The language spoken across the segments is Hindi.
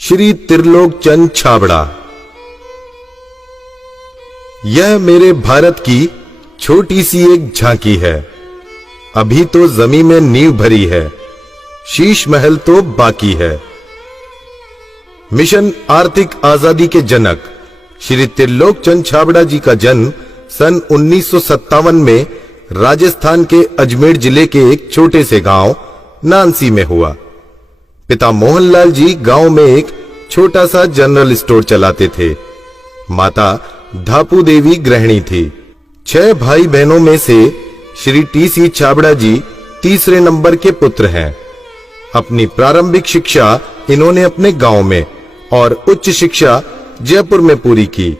श्री त्रिलोक चंद छाबड़ा। यह मेरे भारत की छोटी सी एक झांकी है। अभी तो जमीन में नींव भरी है, शीश महल तो बाकी है। मिशन आर्थिक आजादी के जनक श्री त्रिलोक चंद छाबड़ा जी का जन्म सन 1957 में राजस्थान के अजमेर जिले के एक छोटे से गांव नानसी में हुआ। पिता मोहनलाल जी गांव में एक छोटा सा जनरल स्टोर चलाते थे। माता धापू देवी गृहिणी थी। 6 भाई बहनों में से श्री टी.सी. छाबड़ा जी तीसरे नंबर के पुत्र हैं। अपनी प्रारंभिक शिक्षा इन्होंने अपने गांव में और उच्च शिक्षा जयपुर में पूरी की।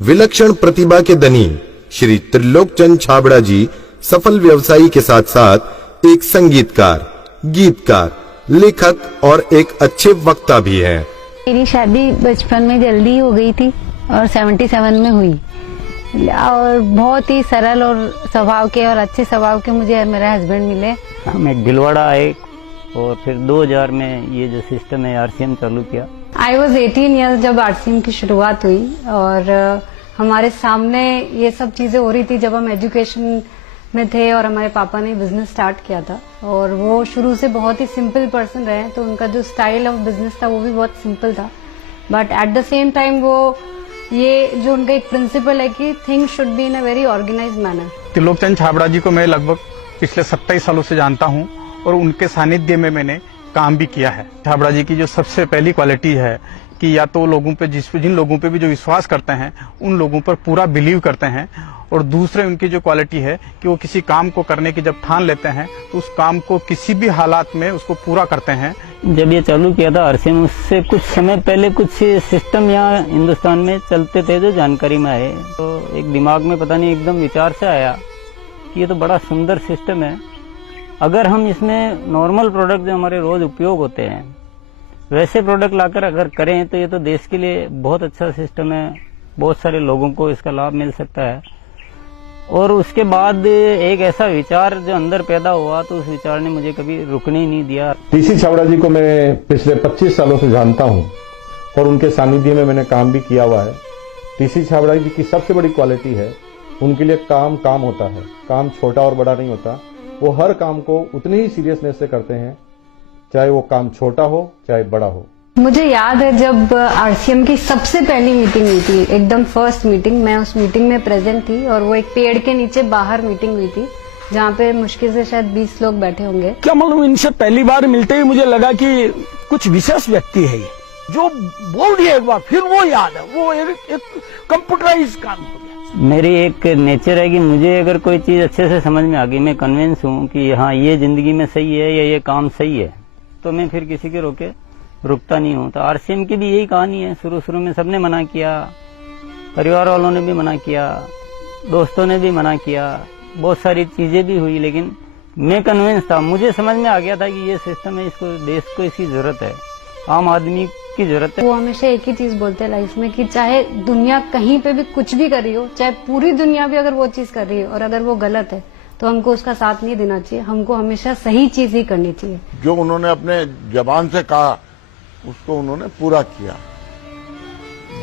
विलक्षण प्रतिभा के धनी श्री त्रिलोक चंद छाबड़ा जी सफल व्यवसायी के साथ साथ एक संगीतकार, गीतकार, लेखक और एक अच्छे वक्ता भी हैं। मेरी शादी बचपन में जल्दी हो गई थी और 77 में हुई और बहुत ही सरल और स्वभाव के और अच्छे स्वभाव के मुझे मेरे हस्बैंड मिले। हम एक भिलवाड़ा आए और फिर 2000 में ये जो सिस्टम है आरसीएम चालू किया। आई वॉज 18 ईयर्स जब आरसीएम की शुरुआत हुई और हमारे सामने ये सब चीजें हो रही थी जब हम एजुकेशन में थे और हमारे पापा ने बिजनेस स्टार्ट किया था और वो शुरू से बहुत ही सिंपल पर्सन रहे, तो उनका जो स्टाइल ऑफ बिजनेस था वो भी बहुत सिंपल था। But at the same time वो ये जो उनका एक प्रिंसिपल है कि things should be in a very organised manner. Trilok Chand Chhabra ji को मैं लगभग पिछले 27 सालों से जानता हूं और उनके सानिध्य में मैंने काम भी किया है। छाबड़ा जी की जो सबसे पहली क्वालिटी है कि या तो लोगों पे जिन लोगों पे भी जो विश्वास करते हैं उन लोगों पर पूरा बिलीव करते हैं, और दूसरे उनकी जो क्वालिटी है कि वो किसी काम को करने की जब ठान लेते हैं तो उस काम को किसी भी हालात में उसको पूरा करते हैं। जब ये चालू किया था आरसीएम, उससे कुछ समय पहले कुछ सिस्टम यहाँ हिंदुस्तान में चलते थे जो जानकारी में आए, तो एक दिमाग में पता नहीं एकदम विचार से आया कि ये तो बड़ा सुंदर सिस्टम है। अगर हम इसमें नॉर्मल प्रोडक्ट जो हमारे रोज उपयोग होते हैं वैसे प्रोडक्ट लाकर अगर करें तो ये तो देश के लिए बहुत अच्छा सिस्टम है, बहुत सारे लोगों को इसका लाभ मिल सकता है। और उसके बाद एक ऐसा विचार जो अंदर पैदा हुआ तो उस विचार ने मुझे कभी रुकने ही नहीं दिया। टी.सी. छाबड़ा जी को मैं पिछले 25 सालों से जानता हूं और उनके सानिध्य में मैंने काम भी किया हुआ है। टी.सी. छाबड़ा जी की सबसे बड़ी क्वालिटी है उनके लिए काम होता है। काम छोटा और बड़ा नहीं होता, वो हर काम को उतनी ही सीरियसनेस से करते हैं, चाहे वो काम छोटा हो चाहे बड़ा हो। मुझे याद है जब आरसीएम की सबसे पहली मीटिंग हुई थी, एकदम फर्स्ट मीटिंग, मैं उस मीटिंग में प्रेजेंट थी और वो एक पेड़ के नीचे बाहर मीटिंग हुई थी जहाँ पे मुश्किल से शायद 20 लोग बैठे होंगे। क्या मतलब इनसे पहली बार मिलते ही मुझे लगा कि कुछ विशेष व्यक्ति है ये, जो बोल दिया एक बार फिर वो याद है, वो एक कंप्यूटराइज काम हो गया। मेरी एक नेचर है कि मुझे अगर कोई चीज अच्छे से समझ में आ गई, मैं कन्विंस हूँ कि हाँ ये जिंदगी में सही है या ये काम सही है, तो मैं फिर किसी के रोके रुकता नहीं हूँ। तो आरसीएम की भी यही कहानी है। शुरू में सबने मना किया, परिवार वालों ने भी मना किया, दोस्तों ने भी मना किया, बहुत सारी चीजें भी हुई, लेकिन मैं कन्विंस था, मुझे समझ में आ गया था कि ये सिस्टम है, इसको देश को इसकी जरूरत है, आम आदमी की जरूरत है। वो हमेशा एक ही चीज बोलते हैं लाइफ में कि चाहे दुनिया कहीं पे भी कुछ भी कर रही हो, चाहे पूरी दुनिया भी अगर वो चीज कर रही है और अगर वो गलत है तो हमको उसका साथ नहीं देना चाहिए, हमको हमेशा सही चीज ही करनी चाहिए। जो उन्होंने अपने जबान से कहा उसको उन्होंने पूरा किया।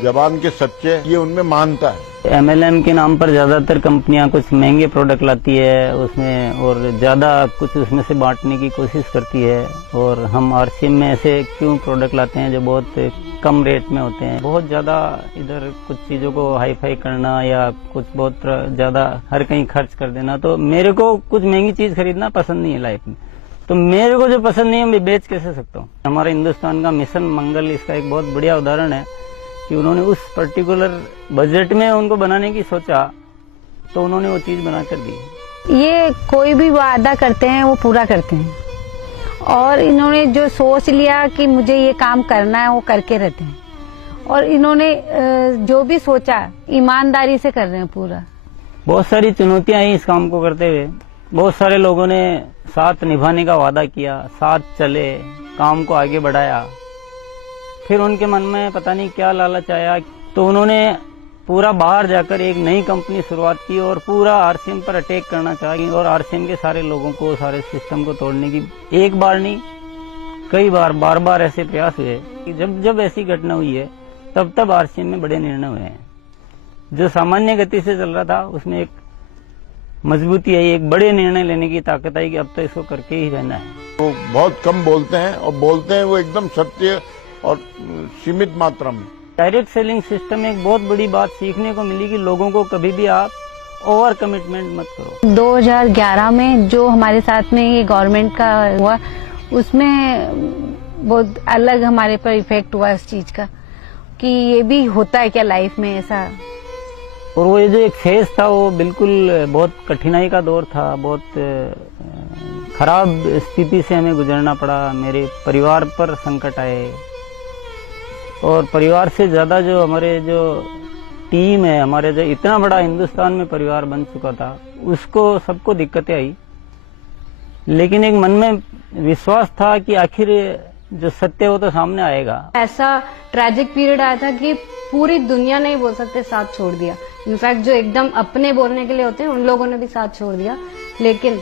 जबान के सच्चे ये उनमें मानता है। एमएलएम के नाम पर ज्यादातर कंपनियां कुछ महंगे प्रोडक्ट लाती है उसमें और ज्यादा कुछ उसमें से बांटने की कोशिश करती है, और हम आरसीएम में ऐसे क्यों प्रोडक्ट लाते हैं जो बहुत कम रेट में होते हैं। बहुत ज्यादा इधर कुछ चीजों को हाई फाई करना या कुछ बहुत ज्यादा हर कहीं खर्च कर देना, तो मेरे को कुछ महंगी चीज खरीदना पसंद नहीं है लाइफ में। तो मेरे को जो पसंद नहीं है मैं बेच कैसे सकता हूँ। हमारे हिंदुस्तान का मिशन मंगल इसका एक बहुत बढ़िया उदाहरण है कि उन्होंने उस पर्टिकुलर बजट में उनको बनाने की सोचा तो उन्होंने वो चीज बनाकर दी। ये कोई भी वादा करते हैं वो पूरा करते हैं और इन्होंने जो सोच लिया कि मुझे ये काम करना है वो करके रहते हैं, और इन्होंने जो भी सोचा ईमानदारी से कर रहे हैं पूरा। बहुत सारी चुनौतियां आई इस काम को करते हुए। बहुत सारे लोगों ने साथ निभाने का वादा किया, साथ चले, काम को आगे बढ़ाया, फिर उनके मन में पता नहीं क्या लालच आया तो उन्होंने पूरा बाहर जाकर एक नई कंपनी शुरुआत की और पूरा आरसीएम पर अटैक करना चाहिए और आरसीएम के सारे लोगों को, सारे सिस्टम को तोड़ने की एक बार नहीं कई बार बार ऐसे प्रयास हुए कि जब ऐसी घटना हुई है तब आरसीएम में बड़े निर्णय हुए हैं। जो सामान्य गति से चल रहा था उसमें एक मजबूती आई, एक बड़े निर्णय लेने की ताकत आई कि अब तो इसको करके ही रहना है। वो बहुत कम बोलते हैं और बोलते हैं वो एकदम सत्य और सीमित मात्रा में। डायरेक्ट सेलिंग सिस्टम में एक बहुत बड़ी बात सीखने को मिली कि लोगों को कभी भी आप ओवर कमिटमेंट मत करो। 2011 में जो हमारे साथ में ये गवर्नमेंट का हुआ उसमें बहुत अलग हमारे पर इफेक्ट हुआ इस चीज का कि ये भी होता है क्या लाइफ में ऐसा। और वो ये जो एक फेज था वो बिल्कुल बहुत कठिनाई का दौर था, बहुत खराब स्थिति से हमें गुजरना पड़ा। मेरे परिवार पर संकट आए और परिवार से ज्यादा जो हमारे जो टीम है, हमारे जो इतना बड़ा हिंदुस्तान में परिवार बन चुका था, उसको सबको दिक्कतें आई। लेकिन एक मन में विश्वास था कि आखिर जो सत्य हो तो सामने आएगा। ऐसा ट्रैजिक पीरियड आया था कि पूरी दुनिया ने ही बोल सकते साथ छोड़ दिया। इनफैक्ट जो एकदम अपने बोलने के लिए होते हैं उन लोगों ने भी साथ छोड़ दिया। लेकिन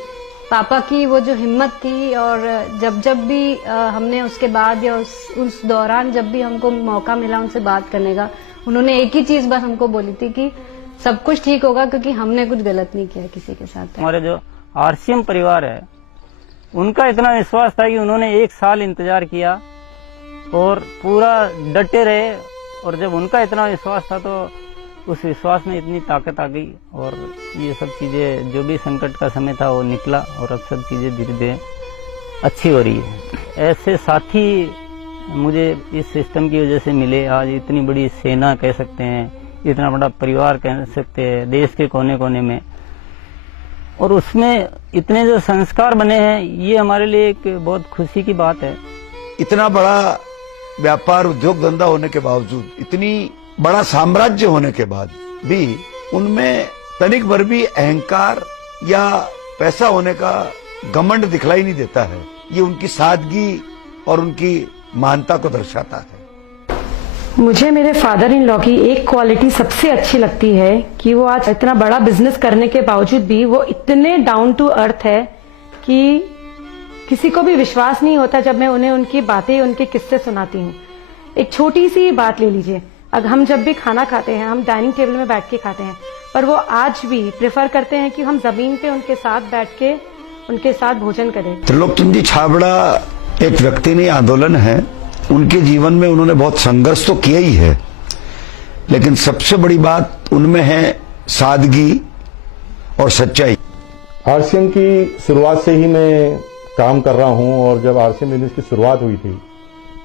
पापा की वो जो हिम्मत थी और जब भी हमने उसके बाद या उस दौरान जब भी हमको मौका मिला उनसे बात करने का, उन्होंने एक ही चीज बस हमको बोली थी कि सब कुछ ठीक होगा क्योंकि हमने कुछ गलत नहीं किया किसी के साथ। हमारे जो आरसीएम परिवार है उनका इतना विश्वास था कि उन्होंने 1 साल इंतजार किया और पूरा डटे रहे। और जब उनका इतना विश्वास था तो उस विश्वास में इतनी ताकत आ गई और ये सब चीजें, जो भी संकट का समय था वो निकला और अब सब चीजें धीरे धीरे अच्छी हो रही है। ऐसे साथी मुझे इस सिस्टम की वजह से मिले। आज इतनी बड़ी सेना कह सकते हैं, इतना बड़ा परिवार कह सकते हैं देश के कोने कोने में, और उसमें इतने जो संस्कार बने हैं, ये हमारे लिए एक बहुत खुशी की बात है। इतना बड़ा व्यापार उद्योग धंधा होने के बावजूद, इतनी बड़ा साम्राज्य होने के बाद भी उनमें तनिक भर भी अहंकार या पैसा होने का घमंड दिखलाई नहीं देता है। ये उनकी सादगी और उनकी महानता को दर्शाता है। मुझे मेरे फादर इन लॉ की एक क्वालिटी सबसे अच्छी लगती है कि वो आज इतना बड़ा बिजनेस करने के बावजूद भी वो इतने डाउन टू अर्थ है कि किसी को भी विश्वास नहीं होता जब मैं उन्हें उनकी बातें, उनके किस्से सुनाती हूँ। एक छोटी सी बात ले लीजिए, अगर हम जब भी खाना खाते हैं हम डाइनिंग टेबल में बैठ के खाते हैं, पर वो आज भी प्रेफर करते हैं कि हम जमीन पे उनके साथ बैठ के उनके साथ भोजन करें। त्रिलोकचंद जी छाबड़ा एक व्यक्ति नहीं, आंदोलन है। उनके जीवन में उन्होंने बहुत संघर्ष तो किया ही है, लेकिन सबसे बड़ी बात उनमें है सादगी और सच्चाई। आरसीएम की शुरुआत से ही मैं काम कर रहा हूं और जब आरसीएम बिजनेस की शुरुआत हुई थी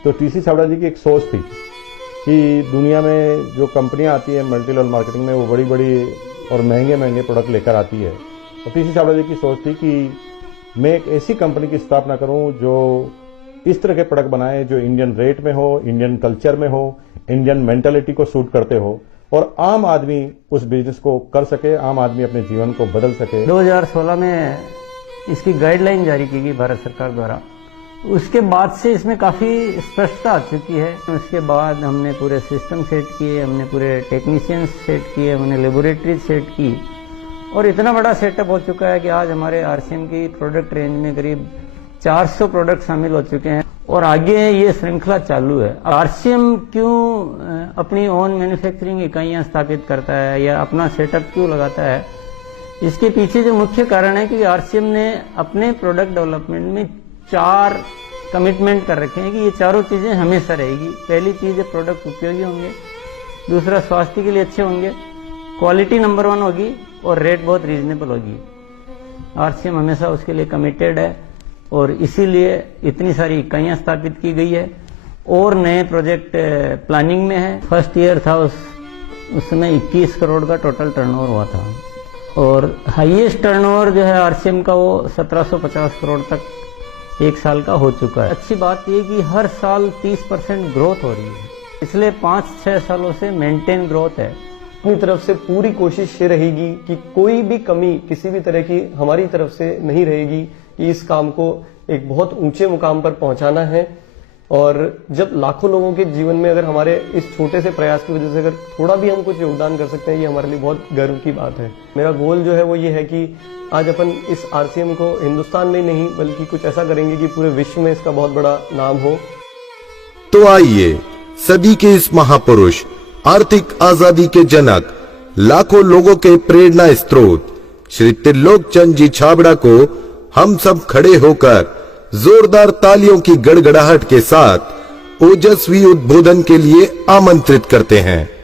तो टीसी छाबड़ा जी की एक सोच थी कि दुनिया में जो कंपनियां आती है मल्टी लेवल मार्केटिंग में, वो बड़ी बड़ी और महंगे महंगे प्रोडक्ट लेकर आती है। और टीसी छाबड़ा जी की सोच थी कि मैं एक ऐसी कंपनी की स्थापना करूं जो इस तरह के प्रोडक्ट बनाए जो इंडियन रेट में हो, इंडियन कल्चर में हो, इंडियन मेंटालिटी को सूट करते हो और आम आदमी उस बिजनेस को कर सके, आम आदमी अपने जीवन को बदल सके। 2016 में इसकी गाइडलाइन जारी की गई भारत सरकार द्वारा। उसके बाद से इसमें काफी स्पष्टता आ चुकी है। उसके बाद हमने पूरे सिस्टम सेट किए, हमने पूरे टेक्नीशियंस सेट किए, हमने लेबोरेटरी सेट की और इतना बड़ा सेटअप हो चुका है कि आज हमारे आरसीएम की प्रोडक्ट रेंज में करीब 400 प्रोडक्ट शामिल हो चुके हैं और आगे ये श्रृंखला चालू है। आरसीएम क्यों अपनी ओन मैन्युफैक्चरिंग इकाइयां स्थापित करता है या अपना सेटअप क्यों लगाता है, इसके पीछे जो मुख्य कारण है कि आरसीएम ने अपने प्रोडक्ट डेवलपमेंट में 4 कमिटमेंट कर रखे हैं कि ये चारों चीजें हमेशा रहेगी। पहली चीज है प्रोडक्ट उपयोगी होंगे, दूसरा स्वास्थ्य के लिए अच्छे होंगे, क्वालिटी नंबर 1 होगी और रेट बहुत रीजनेबल होगी। आरसीएम हमेशा उसके लिए कमिटेड है और इसीलिए इतनी सारी इकाइयां स्थापित की गई है और नए प्रोजेक्ट प्लानिंग में है। फर्स्ट ईयर था उस समय 21 करोड़ का टोटल टर्नओवर हुआ था और हाईएस्ट टर्नओवर जो है आरसीएम का वो 1750 करोड़ तक एक साल का हो चुका है। अच्छी बात ये कि हर साल 30% ग्रोथ हो रही है, इसलिए 5-6 सालों से मेंटेन ग्रोथ है। अपनी तरफ से पूरी कोशिश ये रहेगी कि कोई भी कमी किसी भी तरह की हमारी तरफ से नहीं रहेगी कि इस काम को एक बहुत ऊंचे मुकाम पर पहुंचाना है। और जब लाखों लोगों के जीवन में अगर हमारे इस छोटे से प्रयास की वजह से अगर थोड़ा भी हम कुछ योगदान कर सकते हैं, ये हमारे लिए बहुत गर्व की बात है। मेरा गोल जो है वो ये है कि आज अपन इस आरसीएम को हिंदुस्तान में नहीं बल्कि कुछ ऐसा करेंगे कि पूरे विश्व में इसका बहुत बड़ा नाम हो। तो आइए सदी के इस महापुरुष, आर्थिक आजादी के जनक, लाखों लोगों के प्रेरणा स्रोत श्री त्रिलोक चंद जी छाबड़ा को हम सब खड़े होकर जोरदार तालियों की गड़गड़ाहट के साथ ओजस्वी उद्बोधन के लिए आमंत्रित करते हैं।